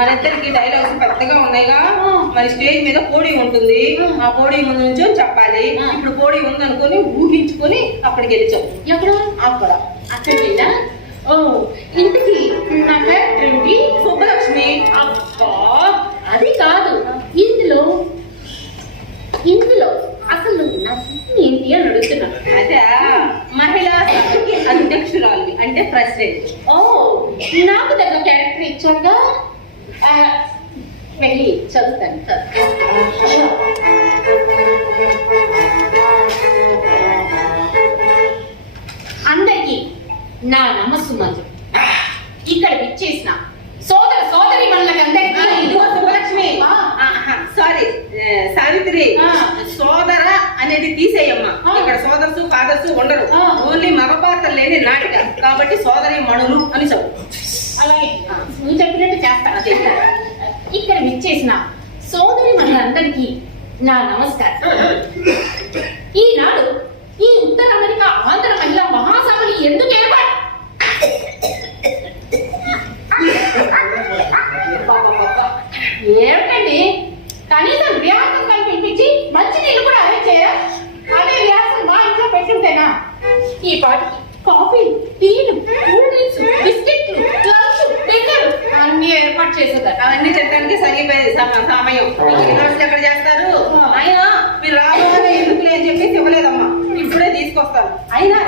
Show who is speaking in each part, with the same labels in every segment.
Speaker 1: మన ఇద్దరికి డైలాగ్స్ పెద్దగా ఉన్నాయిగా. మరి స్టేజ్ మీద పోడీ ఉంటుంది. ఆ పోడీ ముందు నుంచి చెప్పాలి. ఇప్పుడు పోడీ ఉందనుకొని ఊహించుకొని అక్కడికి వెళ్ళి
Speaker 2: ఎక్కడ?
Speaker 1: అక్కడ.
Speaker 2: అక్కడికి వెళ్ళా? ఓ ఇంటికి నా క్యారెక్టర్ ఏంటి?
Speaker 1: సుబ్బలక్ష్మి.
Speaker 2: అబ్బా అది కాదు. ఇందులో ఇందులో అసలు నా ఏంటి అని అడుగుతున్నా.
Speaker 1: అదే మహిళా సభకి అధ్యక్షురాలు అంటే ప్రెసిడెంట్.
Speaker 2: ఓ నాకు దగ్గర క్యారెక్టర్ ఇచ్చాక వెళ్ళి చదువుతాను చదువు. అందరికీ నా నమస్సుమతులు ఇక్కడ విచ్చేసిన సోదర సోదరి మనలకందరికీ
Speaker 1: ఇదిగో సుబ్బలక్ష్మి
Speaker 2: ఆ.
Speaker 1: సారీ సావిత్రి. సోదర అనేది తీసేయమ్మా. ఇక్కడ సోదర్సు ఫాదర్స్ ఉండరు. ఓన్లీ మగ పాత్ర లేని నాటిక కాబట్టి సోదరి మణులు అని చెప్పు
Speaker 2: అలాగే. నువ్వు చెప్పినట్టు చేస్తాను ఇక్కడ విచ్చేసిన సోదరి మనందరికీ నా నమస్కారం. ఈనాడు చేసేదట
Speaker 1: అవన్నీ చెప్పడానికి సమయం. రోజులు ఎక్కడ చేస్తారు. అయినా మీరు రావాలని ఎందుకులే అని చెప్పేసి ఇవ్వలేదమ్మా. ఇప్పుడే తీసుకొస్తాను. అయినా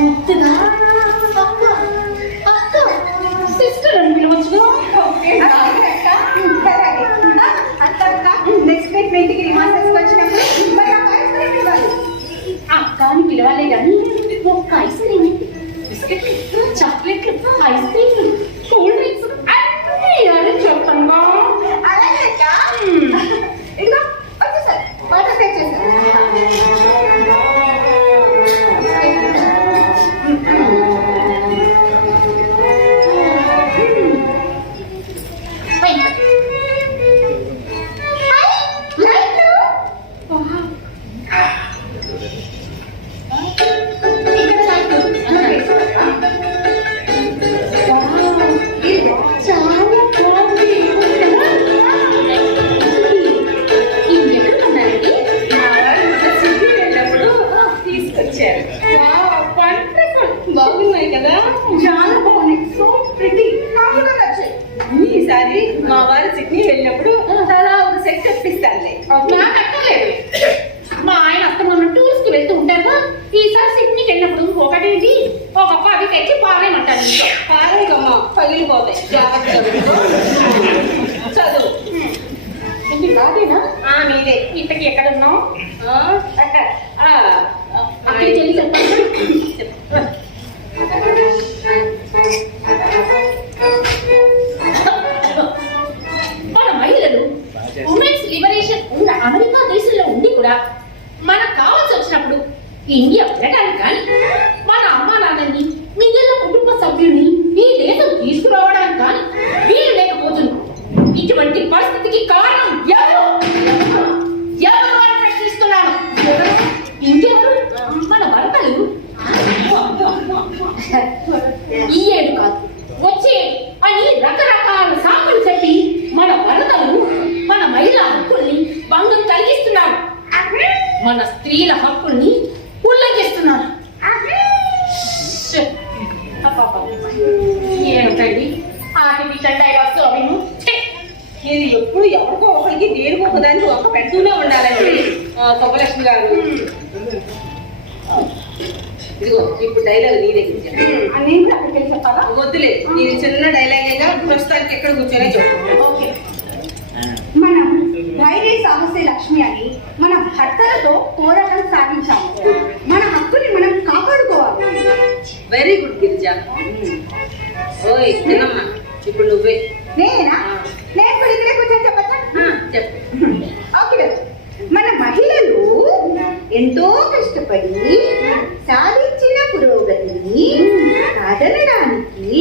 Speaker 1: and తీసుకొచ్చారు బాగున్నాయి కదా
Speaker 3: చాలా బాగున్నాయి సో ప్రిటీ నాకు కూడా నచ్చాయి
Speaker 1: ఈసారి మా వారు సిడ్నీ వెళ్ళినప్పుడు తలా ఒక సెట్ తెప్పిస్తానులే
Speaker 2: నాకు అక్కర్లేదు మా ఆయన టూర్స్కి వెళ్తూ ఉంటారు ఈసారి సిడ్నీకి వెళ్ళినప్పుడు ఒకటేంటి ఒక పది తెచ్చి పారేయమంటాను ఇంట్లో
Speaker 1: పారేగమ్మ పగిలిపోతాయి. చదువు
Speaker 2: ఇది రాదేనా
Speaker 1: ఆ మీదే
Speaker 2: ఇంతకి ఎక్కడ ఉన్నావు
Speaker 1: ఆ, ఆ,
Speaker 2: అక్కడికి వెళ్ళి మహిళలు ఉమెన్స్ లిబరేషన్ ఉన్న అమెరికా దేశంలో ఉండి కూడా మనకు కావాల్సి వచ్చినప్పుడు ఇండియా వెళ్ళడానికి కానీ మన అమ్మా నాన్నని మిగిలిన కుటుంబ సభ్యుల్ని ఈ దేశం తీసుకురావడానికి కానీ వీలు లేకపోతుంది ఇటువంటి పరిస్థితికి
Speaker 1: సుబ్బలక్ష్మి గారు. ఇదిగో ఇప్పుడు డైలాగ్ నీ దగ్గర
Speaker 3: నేను చెప్పాలా?
Speaker 1: వద్దులే ఇది చిన్న డైలాగేగా ప్రస్తుతానికి ఎక్కడ కూర్చొనే చెప్పు.
Speaker 3: ఓకే. మనం ధైర్య సాహసే లక్ష్మి అని మన భర్తలతో పోరాటం సాగించాము మన హక్కుని మనం కాపాడుకోవాలి.
Speaker 1: Very good Girija. ఓయ్ చిన్నమ్మ ఇప్పుడు నువ్వే.
Speaker 3: నేనా? నేను కూడా ఇక్కడే కూర్చొని చెప్పచ్చా
Speaker 1: ఆ, చెప్పు
Speaker 3: ఓకే మన మహిళలు ఎంతో కష్టపడి సాధించిన పురోగతిని సాధనడానికి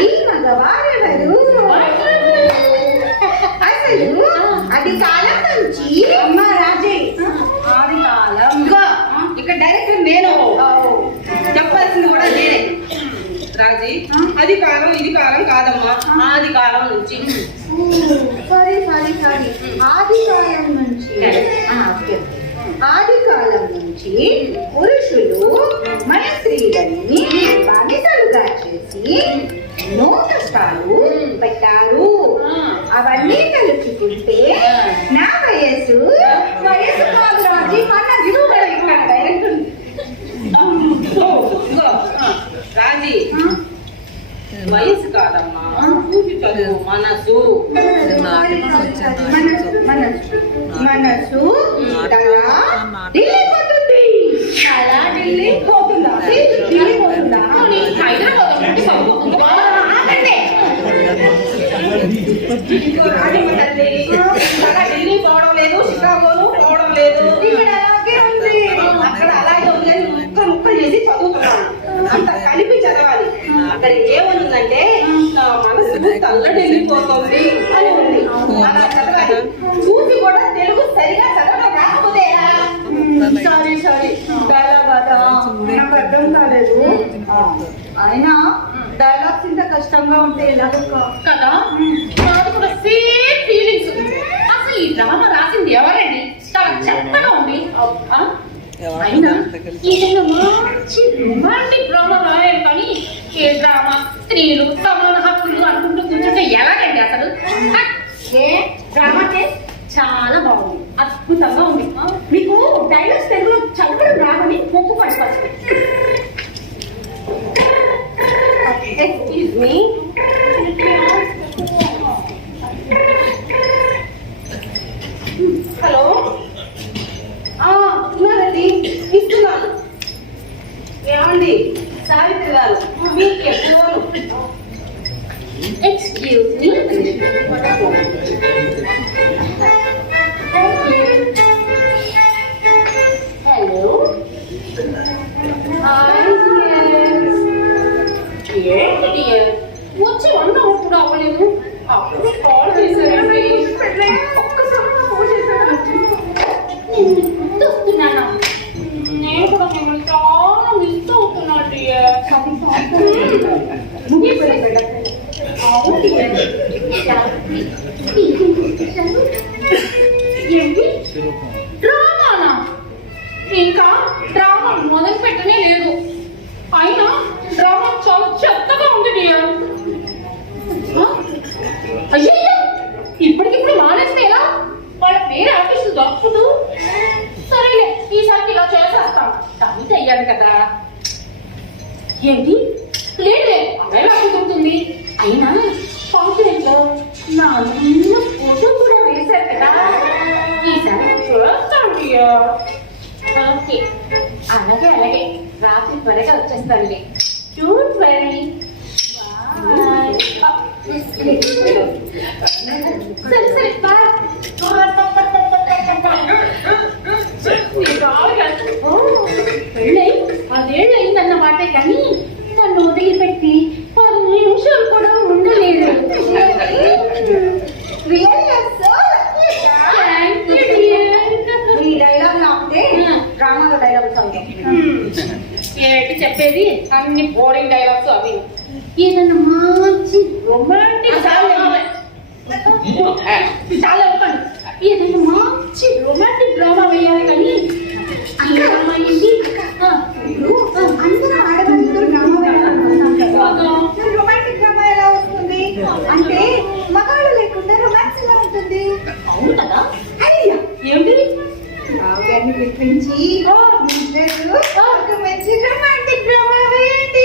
Speaker 3: ఈ మగవారెవరు అసలు అది కాలం నుంచి అమ్మా రాజే ఆది కాలం
Speaker 1: ఇదిగో ఇక్కడ డైరెక్టర్ నేను చెప్పాల్సింది కూడా నేనే రాజీ అది కాలం ఇది కాలం కాదమ్మా. ఆది కాలం నుంచి.
Speaker 3: Sorry sorry sorry. ఆది కాలం నుంచి. ఆది కాలం నుంచి పురుషులు మన స్త్రీలని బానిసలుగా చేసి పెట్టారు. అవన్నీ తలుచుకుంటే నా వయస్సు వయస్సు కాదు రాజీ మన విలువ ఇక్కడ డైరెక్ట్ ఉంది.
Speaker 1: ఇదిగో రాజీ వయసు కాదమ్మా చదువు మనసు.
Speaker 3: మనసు మనసు ఢిల్లీ
Speaker 1: పోవడం లేదు షికాగోను పోవడం లేదు.
Speaker 3: ఇక్కడ అలాగే ఉంది.
Speaker 1: అక్కడ అలాగే ఉంది. అని ముక్క ముక్క చేసి చదువుతున్నాను. అంత కలిపి చదవాలి. అక్కడ ఏముందంటే నా మనసు తల్లడిల్లిపోతుంది అని ఉంది. అలా చదవాలి చూసి కూడా తెలుగు సరిగా చదవడం రాకపోతే?
Speaker 3: Sorry sorry. డైలాగ్ నాకు అర్థం కాలేదు. అయినా డైలాగ్స్ ఇంత కష్టంగా ఉంటే
Speaker 2: కదా? నాకు కూడా సేమ్ ఫీలింగ్స్ అసలు ఈ డ్రామా రాసింది ఎవరండి? చాలా చెత్తగా ఉంది? అయినా ఏదైనా మంచి రొమాంటిక్ డ్రామా రాయాలి కానీ ఏ డ్రామా స్త్రీలు సమాన హక్కులు అనుకుంటూ కూర్చుంటే ఎలాగండి అసలు?
Speaker 3: ఏ డ్రామా చాలా బాగుంది. అద్భుతంగా ఉంది. మీకు డైలాగ్స్ తెలుగు చదవడం రాదని ముక్కు పట్టుకోవచ్చు
Speaker 1: ఎక్స్క్యూజ్ మీ
Speaker 2: కదా. ఏంటి? లేదులే అలా ఎలా కుదురుతుంది అయినా కాన్ఫిడెంట్లో నా అన్న ఫోటో కూడా వేశారు కదా. ఈసారి చూస్తాను ఓకే అలాగే అలాగే. రాత్రి త్వరగా వచ్చేస్తానులే. డోంట్ వరీ సరే సరే బాయ్ వదిలిపెట్టి పది నిమిషాలు కూడా ఉండలేదు. ఏంటి చెప్పేది? అన్ని బోరింగ్ డైలాగ్స్ అవి. ఏదన్నా మంచి రొమాంటిక్ ఉంటుంది
Speaker 3: అవును కదా? ఏమిటి? రావు గారిని పిలిపించి
Speaker 2: ఒక
Speaker 3: మంచి రొమాంటిక్ డ్రామా వేయండి.